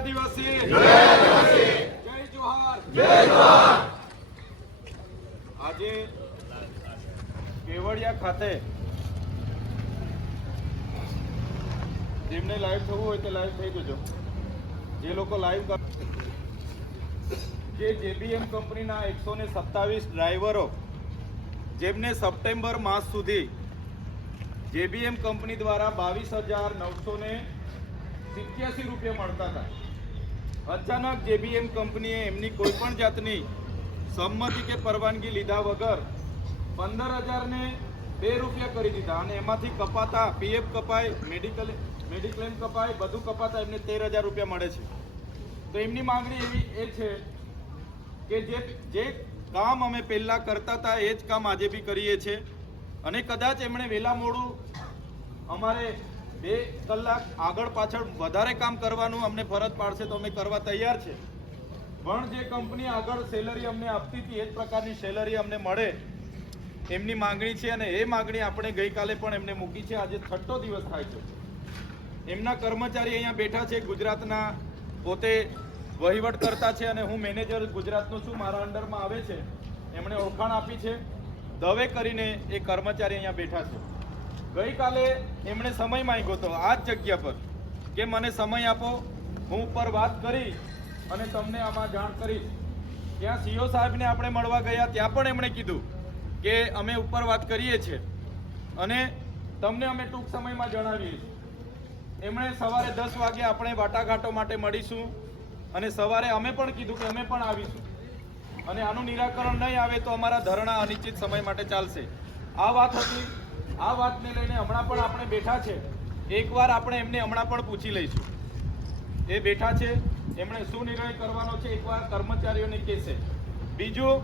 આદિવાસી જય જોહાર। આજે કેવડિયા ખાતે જેમને લાઈવ થવું હોય તે લાઈવ થઈ જજો। જે લોકો લાઈવ જે જેબીએમ કંપનીના 127 ડ્રાઈવરો જેમને સપ્ટેમ્બર માસ સુધી જેબીએમ કંપની દ્વારા 22,987 રૂપિયા મળતા હતા। અચાનક જેબીએમ કંપનીએ એમની કોઈ પણ જાતની સંમતિ કે પરવાનગી લીધા વગર 15,002 રૂપિયા કરી દીધા અને એમાંથી કપાતા પીએફ કપાય, મેડિક્લેમ કપાય, બધું કપાતા એમને 13,000 રૂપિયા મળે છે। તો એમની માંગણી એવી એ છે કે જે કામ અમે પહેલાં કરતા હતા એ જ કામ આજે બી કરીએ છીએ અને કદાચ એમણે વહેલા મોડું અમારે 2 કલાક આગળ પાછળ વધારે કામ કરવાનું અમને ફરજ પાડશે તો અમે કરવા તૈયાર છે, પણ જે કંપની આગળ સેલરી અમને આપતી હતી એ જ પ્રકારની સેલરી અમને મળે એમની માંગણી છે અને એ માંગણી આપણે ગઈકાલે પણ એમને મૂકી છે। આજે 6ઠ્ઠો દિવસ થાય છે। એમના કર્મચારી અહીંયા બેઠા છે, ગુજરાતના પોતે વહીવટ કરતા છે અને હું મેનેજર ગુજરાતનો છું, મારા અંડરમાં આવે છે। એમણે ઓળખાણ આપી છે, દવે કરીને એ કર્મચારી અહીંયા બેઠા છે। ગઈકાલે એમણે સમય માંગ્યો હતો આ જ જગ્યા પર કે મને સમય આપો, હું ઉપર વાત કરી અને તમને આમાં જાણ કરીશ। ત્યાં સીઓ સાહેબને આપણે મળવા ગયા, ત્યાં પણ એમણે કીધું કે અમે ઉપર વાત કરીએ છીએ અને તમને અમે ટૂંક સમયમાં જણાવીએ છીએ। એમણે સવારે 10 વાગે આપણે વાટાઘાટો માટે મળીશું અને સવારે અમે પણ કીધું કે અમે પણ આવીશું અને આનું નિરાકરણ નહીં આવે તો અમારા ધરણા અનિશ્ચિત સમય માટે ચાલશે। આ વાત હતી। આ વાતને લઈને હમણાં પણ આપણે બેઠા છે, એકવાર આપણે એમને હમણાં પણ પૂછી લઈશું। એ બેઠા છે, એમણે શું નિર્ણય કરવાનો છે એકવાર કર્મચારીઓને કહેશે। બીજું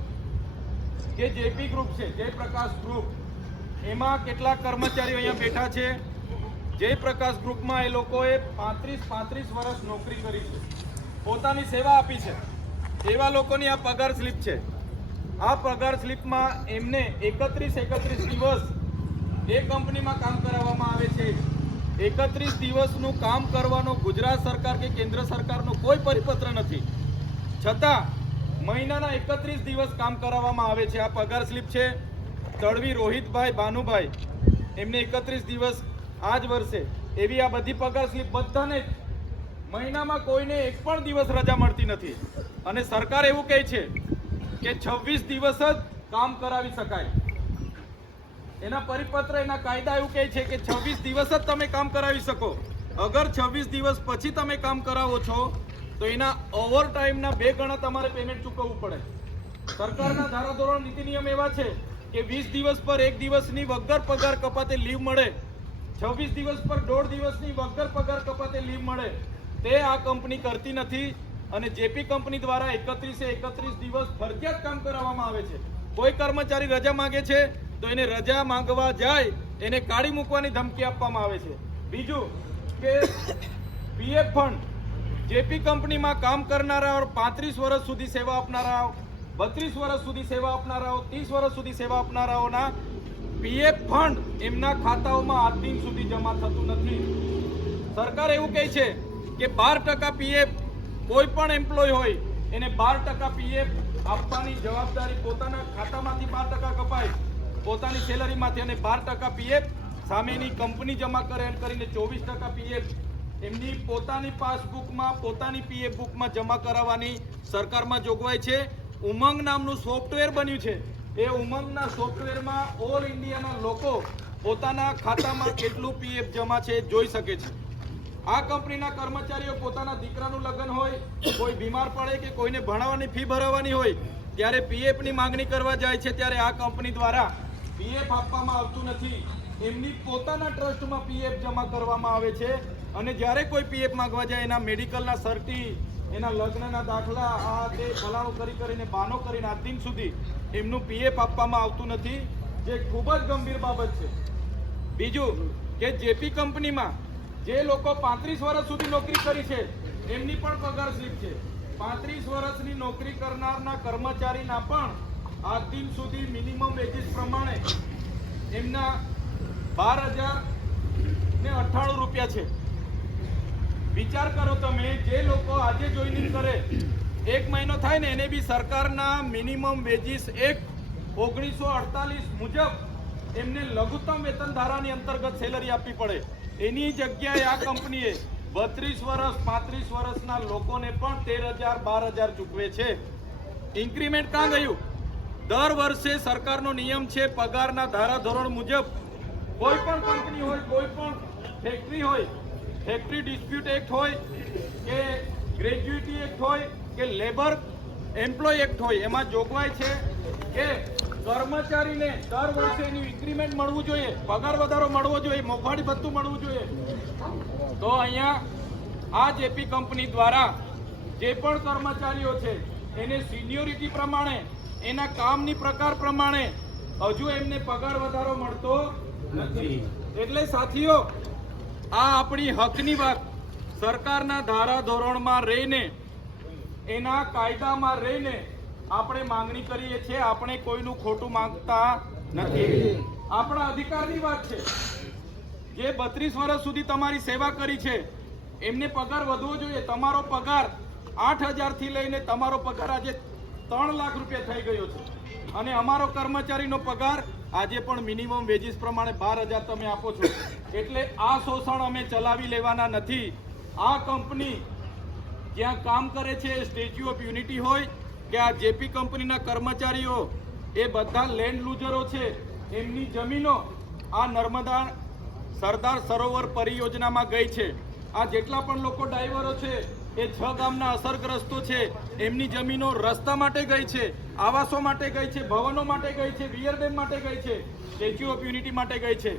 કે જેપી ગ્રુપ છે, જયપ્રકાશ ગ્રુપ, એમાં કેટલાક કર્મચારીઓ અહીંયા બેઠા છે। જયપ્રકાશ ગ્રુપમાં એ લોકોએ 35 વર્ષ નોકરી કરી છે, પોતાની સેવા આપી છે। એવા લોકોની આ પગાર સ્લીપ છે। આ પગાર સ્લીપમાં એમને 31 દિવસ એ કંપનીમાં કામ કરાવવામાં આવે છે। 31 દિવસનું કામ કરવાનો ગુજરાત સરકાર કે કેન્દ્ર સરકારનો કોઈ પરિપત્ર નથી, છતાં મહિનાના 31 દિવસ કામ કરાવવામાં આવે છે। આ પગાર સ્લીપ છે। તડવી રોહિતભાઈ ભાનુભાઈ, એમને 31 દિવસ આ જ વર્ષે, એવી આ બધી પગાર સ્લીપ બધાને મહિનામાં કોઈને એક પણ દિવસ રજા મળતી નથી અને સરકાર એવું કહે છે કે 26 દિવસ જ કામ કરાવી શકાય। એના પરિપત્ર, એના કાયદા એવું કહે છે કે 26 દિવસ જ તમે કામ કરાવી શકો। અગર 26 દિવસ પછી તમે કામ કરાવો છો તો એના ઓવરટાઈમના 2 ગણા તમારે પેમેન્ટ ચૂકવવું પડે। સરકારના ધારાધોરણ નીતિ નિયમ એવા છે કે 20 દિવસ પર 1 દિવસની વગર પગાર કપાતે લીવ મળે, 26 દિવસ પર 1.5 દિવસની વગર પગાર કપાતે લીવ મળે। તે આ કંપની કરતી નથી અને જેપી કંપની દ્વારા 31 દિવસ ફરજિયાત કામ કરાવવામાં આવે છે। કોઈ કર્મચારી રજા માંગે છે તો એને રજા માંગવા જાય એને કાઢી મૂકવાની ધમકી આપવામાં આવે છે। બીજું કે પીએફ ફંડ, જેપી કંપનીમાં કામ કરનારાઓ 35 વર્ષ સુધી સેવા આપનારાઓ, 32 વર્ષ સુધી સેવા આપનારાઓ, 30 વર્ષ સુધી સેવા આપનારાઓના પીએફ ફંડ એમના ખાતાઓમાં આજ દિન સુધી જમા થતું નથી। સરકાર એવું કહે છે કે 12% પીએફ કોઈ પણ એમ્પ્લોય હોય એને 12% પીએફ આપવાની જવાબદારી પોતાના ખાતામાંથી 12% કપાય, પોતાની સેલરીમાંથી, અને 12% પીએફ સામેની કંપની જમા કરે એમ કરીને 24% પીએફ એમની પોતાની પાસબુકમાં, પોતાની પીએફ બુકમાં જમા કરાવવાની સરકારમાં જોગવાઈ છે। ઉમંગ નામનું સોફ્ટવેર બન્યું છે। એ ઉમંગના સોફ્ટવેરમાં ઓલ ઇન્ડિયાના લોકો પોતાના ખાતામાં કેટલું પીએફ જમા છે જોઈ શકે છે। આ કંપનીના કર્મચારીઓ પોતાના દીકરાનું લગ્ન હોય, કોઈ બીમાર પડે કે કોઈને ભણાવવાની ફી ભરાવવાની હોય ત્યારે પીએફની માંગણી કરવા જાય છે ત્યારે આ કંપની દ્વારા પીએફ આપવામાં આવતું નથી। એમની પોતાના ટ્રસ્ટમાં પીએફ જમા કરવામાં આવે છે અને જ્યારે કોઈ પીએફ માંગવા જાય એના મેડિકલના સર્ટી, એના લગ્નના દાખલા, આ તે ફલાણું કરીને બહાનો કરીને આજ દિન સુધી એમનું પીએફ આપવામાં આવતું નથી, જે ખૂબ જ ગંભીર બાબત છે। બીજું કે જેપી કંપનીમાં જે લોકો 35 વર્ષ સુધી નોકરી કરી છે એમની પણ પગાર સ્લીપ છે। 35 વર્ષની નોકરી કરનારના કર્મચારીના પણ આજ દિન સુધી મિનિમમ વેજીસ પ્રમાણે એમના 12,098 રૂપિયા છે। વિચાર કરો તમે, જે લોકો આજે જોઈનિંગ કરે 1 મહિનો થાય ને એને બી સરકારના મિનિમમ વેજીસ એક્ટ 1948 મુજબ એમને લઘુત્તમ વેતન ધારાની અંતર્ગત સેલરી આપવી પડે. એની જગ્યાએ આ કંપનીએ 32 વર્ષ 35 વર્ષના લોકોને પણ 13,000 12,000 ચૂકવે છે. ઇન્ક્રીમેન્ટ કાં ગયું? દર વર્ષે સરકારનો નિયમ છે, પગારના ધારાધોરણ મુજબ કોઈ પણ કંપની હોય, કોઈ પણ ફેક્ટરી હોય, ફેક્ટરી ડિસ્પ્યુટ એક્ટ હોય કે ગ્રેજ્યુટી એક્ટ હોય કે લેબર એમ્પ્લોય એક્ટ હોય, એમાં જોગવાઈ છે કે કર્મચારીને દર વર્ષે એનું ઇન્ક્રીમેન્ટ મળવું જોઈએ, પગાર વધારો મળવો જોઈએ, મોંઘવારી ભથ્થું મળવું જોઈએ. તો અહીંયા આ જેપી કંપની દ્વારા જે પણ કર્મચારીઓ છે એને સિનિયોરિટી પ્રમાણે, એના કામની પ્રકાર પ્રમાણે હજુ એમને પગાર વધારો મળતો નથી. એટલે સાથીઓ, આ આપણી હકની વાત સરકારના ધારાધોરણમાં રહીને, એના કાયદામાં રહીને આપણે માંગણી કરીએ છીએ. આપણે કોઈનું ખોટું માંગતા નથી. આપણા અધિકારની વાત છે. જે 32 વર્ષ સુધી તમારી સેવા કરી છે એમને પગાર વધવો જોઈએ. તમારો પગાર 8,000 થી લઈને તમારો પગાર આજે 3 લાખ રૂપિયા થઈ ગયો છે, અને અમારો કર્મચારીનો પગાર આજે પણ મિનિમમ વેજીસ પ્રમાણે 12,000 તમે આપો છો. એટલે આ શોષણ અમે ચલાવી લેવાના નથી. આ કંપની જ્યાં કામ કરે છે, સ્ટેચ્યુ ઓફ યુનિટી હોય કે આ જેપી કંપનીના કર્મચારીઓ, એ બધા લેન્ડ લૂઝરો છે. એમની જમીનો આ નર્મદા સરદાર સરોવર પરિયોજનામાં ગઈ છે. આ જેટલા પણ લોકો ડ્રાઈવરો છે એ 6 ગામના અસરગ્રસ્તો છે, એમની જમીનો રસ્તા માટે ગઈ છે, આવાસો માટે ગઈ છે, ભવનો માટે ગઈ છે, વિયર ડેમ માટે ગઈ છે, સ્ટેચ્યુ ઓફ યુનિટી માટે ગઈ છે.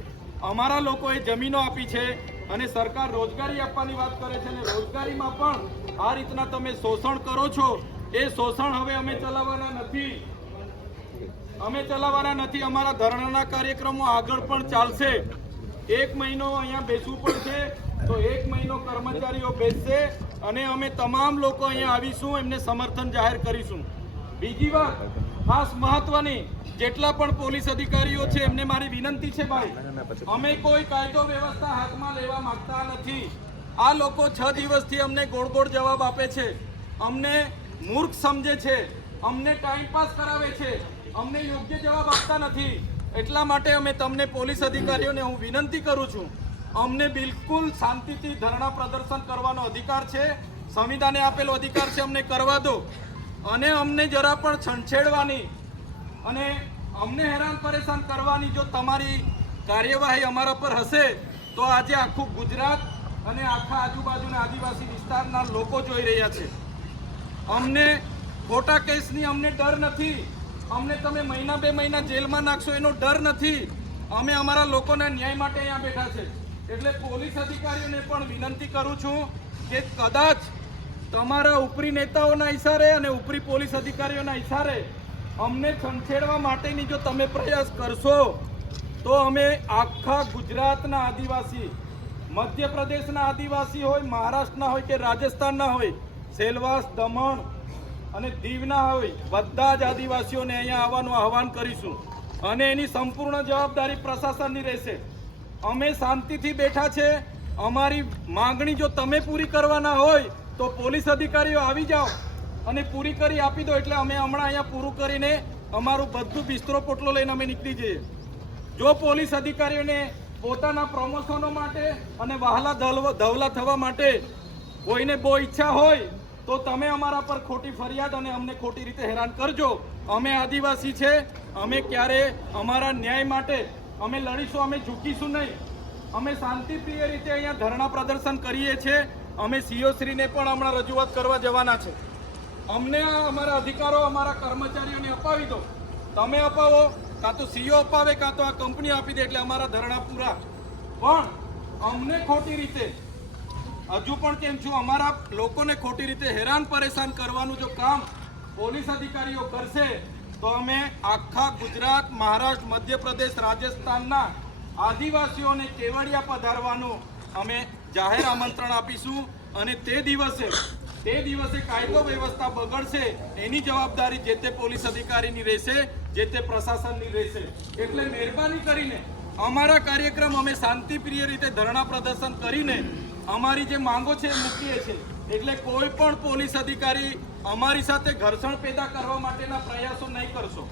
અમારા લોકોએ જમીનો આપી છે અને સરકાર રોજગારી આપવાની વાત કરે છે, અને રોજગારીમાં પણ આ રીતના તમે શોષણ કરો છો. એ શોષણ હવે અમે ચલાવવાના નથી. અમે ચલાવવાના નથી. અમારા ધરણાના કાર્યક્રમો આગળ પણ ચાલશે. 1 મહિનો અહીંયા બેસવું પડશે તો 1 મહિનો કર્મચારીઓ બેસશે અને અમે તમામ લોકો અહીંયા આવીશું, એમને સમર્થન જાહેર કરીશું. બીજી વાત ખાસ મહત્વની, જેટલા પણ પોલીસ અધિકારીઓ છે એમને મારી વિનંતી છે, ભાઈ, અમે કોઈ કાયદો વ્યવસ્થા હાથમાં લેવા માંગતા નથી. આ લોકો 6 દિવસથી અમને ગોળ ગોળ જવાબ આપે છે, અમને મૂર્ખ સમજે છે, અમને ટાઈમ પાસ કરાવે છે, અમને યોગ્ય જવાબ આપતા નથી. એટલા માટે અમે તમને પોલીસ અધિકારીઓને હું વિનંતી કરું છું, અમને બિલકુલ શાંતિથી ધરણા પ્રદર્શન કરવાનો અધિકાર છે, સંવિધાને આપેલો અધિકાર છે, અમને કરવા દો. અને અમને જરા પણ છંછેડવાની અને અમને હેરાન પરેશાન કરવાની જો તમારી કાર્યવાહી અમારા પર હશે તો આજે આખું ગુજરાત અને આખા આજુબાજુના આદિવાસી વિસ્તારના લોકો જોઈ રહ્યા છે. અમને ખોટા કેસની અમને ડર નથી. અમને તમે મહિના 2 મહિના જેલમાં નાખશો એનો ડર નથી. અમે અમારા લોકોના ન્યાય માટે અહીંયા બેઠા છે. એટલે પોલીસ અધિકારીઓને પણ વિનંતી કરું છું કે કદાચ તમારા ઉપરી નેતાઓના ઇશારે અને ઉપરી પોલીસ અધિકારીઓના ઇશારે અમને છંછેડવા માટેની જો તમે પ્રયાસ કરશો તો અમે આખા ગુજરાતના આદિવાસી, મધ્યપ્રદેશના આદિવાસી હોય, મહારાષ્ટ્રના હોય કે રાજસ્થાનના હોય, સેલવાસ, દમણ અને દીવના હોય, બધા જ આદિવાસીઓને અહીંયા આવવાનું આહવાન કરીશું અને એની સંપૂર્ણ જવાબદારી પ્રશાસનની રહેશે. અમે શાંતિથી બેઠા છે. અમારી માંગણી જો તમે પૂરી કરવાના હોય તો પોલીસ અધિકારીઓ આવી જાઓ અને પૂરી કરી આપી દો. એટલે અમે હમણાં અહીંયા પૂરું કરીને અમારું બધું બિસ્તરો પોટલો લઈને અમે નીકળી જઈએ. જો પોલીસ અધિકારીઓને પોતાના પ્રમોશનો માટે અને વહાલા ધવલા થવા માટે કોઈને બહુ ઈચ્છા હોય તો તમે અમારા પર ખોટી ફરિયાદ અને અમને ખોટી રીતે હેરાન કરજો. અમે આદિવાસી છે, અમે ક્યારે અમારા ન્યાય માટે અમે લડીશું, અમે ઝૂકીશું નહીં. અમે શાંતિપ્રિય રીતે અહીંયા ધરણા પ્રદર્શન કરીએ છીએ. અમે સીઓ શ્રીને પણ હમણાં રજૂઆત કરવા જવાના છે. અમને અમારા અધિકારો અમારા કર્મચારીઓને અપાવી દો. તમે અપાવો, કાં તો સીઓ અપાવે, કાં તો આ કંપની આપી દે, એટલે અમારા ધરણા પૂરા. પણ અમને ખોટી રીતે હજુ પણ કેમ છું, અમારા લોકોને ખોટી રીતે હેરાન પરેશાન કરવાનું જો કામ પોલીસ અધિકારીઓ કરશે તો અમે આખા ગુજરાત, મહારાષ્ટ્ર, મધ્યપ્રદેશ, રાજસ્થાનના આદિવાસીઓને કેવડિયા પધારવાનું અમે જાહેર આમંત્રણ આપીશું. અને તે દિવસે કાયદો વ્યવસ્થા બગડશે એની જવાબદારી જે તે પોલીસ અધિકારીની રહેશે, જે તે પ્રશાસનની રહેશે. એટલે મહેરબાની કરીને અમારા કાર્યક્રમ અમે શાંતિપ્રિય રીતે ધરણા પ્રદર્શન કરીને અમારી જે માંગો છે એ મૂકીએ છીએ. એટલે કોઈ પણ પોલીસ અધિકારી અમારી સાથે ઘર્ષણ પેદા કરવા માટેના પ્રયાસો નહીં કરશો,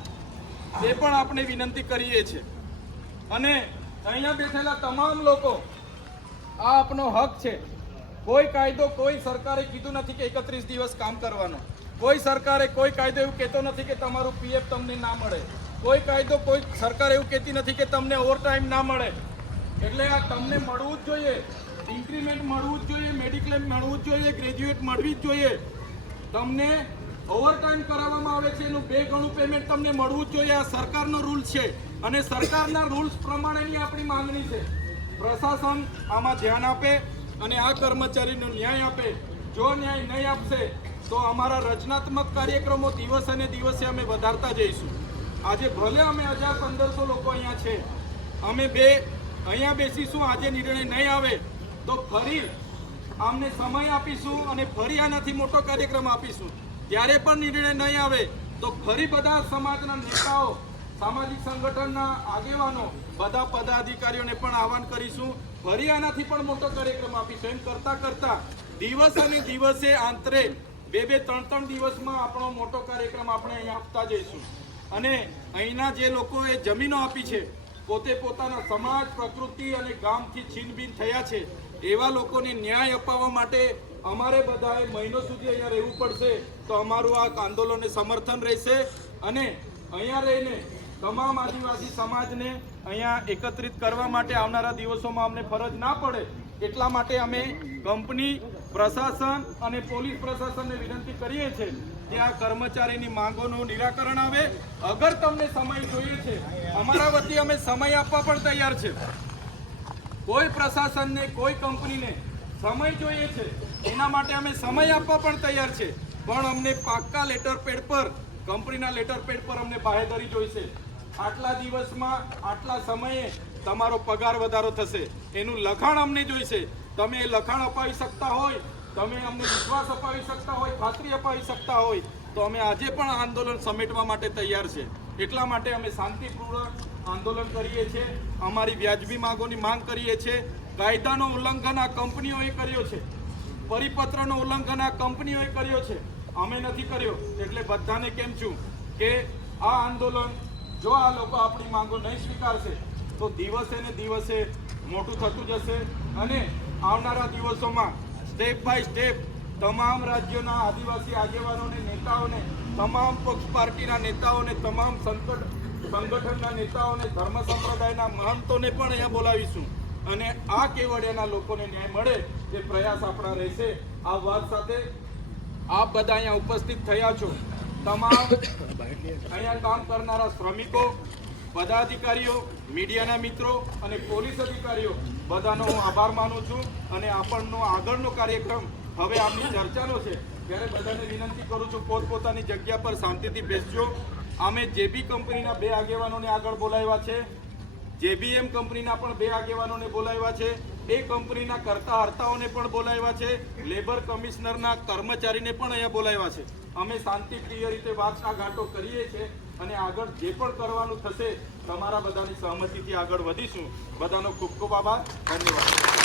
એ પણ આપણે વિનંતી કરીએ છીએ. અને અહીંયા બેઠેલા તમામ લોકો, આ આપનો હક છે. કોઈ કાયદો, કોઈ સરકારે કીધું નથી કે 31 દિવસ કામ કરવાનો. કોઈ સરકારે, કોઈ કાયદો એવું કહેતો નથી કે તમારું પીએફ તમને ના મળે. કોઈ કાયદો, કોઈ સરકાર એવું કહેતી નથી કે તમને ઓવર ટાઈમ ના મળે. એટલે આ તમને મળવું જ જોઈએ, ઇન્ક્રીમેન્ટ મળવું જ જોઈએ, મેડિક્લેમ મળવું જ જોઈએ, ગ્રેજ્યુએટ મળવી જ જોઈએ. તમને ઓવરટાઈમ કરાવવામાં આવે છે એનું 2 ગણું પેમેન્ટ તમને મળવું જ જોઈએ. આ સરકારનો રૂલ છે અને સરકારના રૂલ્સ પ્રમાણેની આપણી માંગણી છે. પ્રશાસન આમાં ધ્યાન આપે અને આ કર્મચારીનો ન્યાય આપે. જો ન્યાય નહીં આપશે તો અમારા રચનાત્મક કાર્યક્રમો દિવસે ને દિવસે અમે વધારતા જઈશું. આજે ભલે અમે 1000-1500 લોકો અહીંયા છે, અમે અહીંયા બેસીશું. આજે નિર્ણય નહીં આવે તો ફરી અમને સમય આપીશું અને ફરી આનાથી મોટો કાર્યક્રમ આપીશું. ત્યારે પણ નિર્ણય નહીં આવે તો ફરી બધા સમાજના નેતાઓ, સામાજિક સંગઠનના આગેવાનો, બધા પદાધિકારીઓને પણ આહવાન કરીશું. ફરી આનાથી પણ મોટો કાર્યક્રમ આપીશું. એમ કરતા કરતા દિવસ અને દિવસે આંતરે 2-3 દિવસમાં આપણો મોટો કાર્યક્રમ આપણે અહીંયા આપતા જઈશું. અને અહીંના જે લોકોએ જમીનો આપી છે, પોતે પોતાના સમાજ, પ્રકૃતિ અને ગામથી છીનબીન થયા છે, એવા લોકોને ન્યાય અપાવવા માટે અમારે બધાએ મહિનો સુધી અહીંયા રહેવું પડશે. તો અમારું આ આંદોલનને સમર્થન રહેશે. અને અહીંયા રહીને તમામ આદિવાસી સમાજને અહીંયા એકત્રિત કરવા માટે આવનારા દિવસોમાં અમને ફરજ ના પડે એટલા માટે અમે કંપની, પ્રશાસન અને પોલીસ પ્રશાસનને વિનંતી કરીએ છીએ કે આ કર્મચારીની માંગોનું નિરાકરણ આવે. અગર તમને સમય જોઈએ છે, અમારા વતી અમે સમય આપવા પણ તૈયાર છે. કોઈ પ્રશાસનને, કોઈ કંપનીને સમય જોઈએ છે, એના માટે અમે સમય આપવા પણ તૈયાર છે. પણ અમને પાક્કા લેટર પેડ પર, કંપનીના લેટર પેડ પર અમને બાહેધરી જોઈશે. આટલા દિવસમાં, આટલા સમયે તમારો પગાર વધારો થશે, એનું લખાણ અમને જોઈશે. તમે એ લખાણ અપાવી શકતા હોય, તમે અમને વિશ્વાસ અપાવી શકતા હોય, ખાતરી અપાવી શકતા હોય તો અમે આજે પણ આંદોલન સમેટવા માટે તૈયાર છે. એટલા માટે અમે શાંતિપૂર્વક આંદોલન કરીએ છીએ. અમારી વ્યાજબી માંગોની માંગ કરીએ છીએ. કાયદાનો ઉલ્લંઘન આ કંપનીઓએ કર્યો છે, પરિપત્રનો ઉલ્લંઘન આ કંપનીઓએ કર્યો છે, અમે નથી કર્યો. એટલે બધાને કેમ છું કે આ આંદોલન, જો આ લોકો આપણી માંગો નહીં સ્વીકારશે તો દિવસે ને દિવસે મોટું થતું જશે. અને આવનારા દિવસોમાં સ્ટેપ બાય સ્ટેપ તમામ રાજ્યોના આદિવાસી આગેવાનોને, નેતાઓને, તમામ પક્ષ પાર્ટીના નેતાઓને, તમામ સંગઠનના નેતાઓને, ધર્મ સંપ્રદાયના મહંતોને પણ અહીંયા બોલાવીશું. અને આ કેવડિયાના લોકોને ન્યાય મળે એ પ્રયાસ આપણા રહેશે. આ વાત સાથે આપ બધા અહીંયા ઉપસ્થિત થયા છો, તમામ અહીંયા કામ કરનારા શ્રમિકો, પદાધિકારીઓ, મીડિયાના મિત્રો અને પોલીસ અધિકારીઓ, બધાનો હું આભાર માનું છું. અને આપણનો આગળનો કાર્યક્રમ હવે આમની ચર્ચાનો છે, ત્યારે બધાને વિનંતી કરું છું પોતપોતાની જગ્યા પર શાંતિથી બેસજો. અમે જેબી કંપનીના 2 આગેવાનોને આગળ બોલાવ્યા છે, જેબીએમ કંપનીના પણ 2 આગેવાનોને બોલાવ્યા છે, એ કંપનીના કરતા હર્તાઓને પણ બોલાવ્યા છે, લેબર કમિશનરના કર્મચારીને પણ અહીંયા બોલાવ્યા છે. અમે શાંતિપ્રિય રીતે વાટાઘાટો કરીએ છીએ અને આગળ જે પણ કરવાનું થશે તમારા બધાની સહમતિથી આગળ વધીશું. બધાનો ખૂબ ખૂબ આભાર, ધન્યવાદ.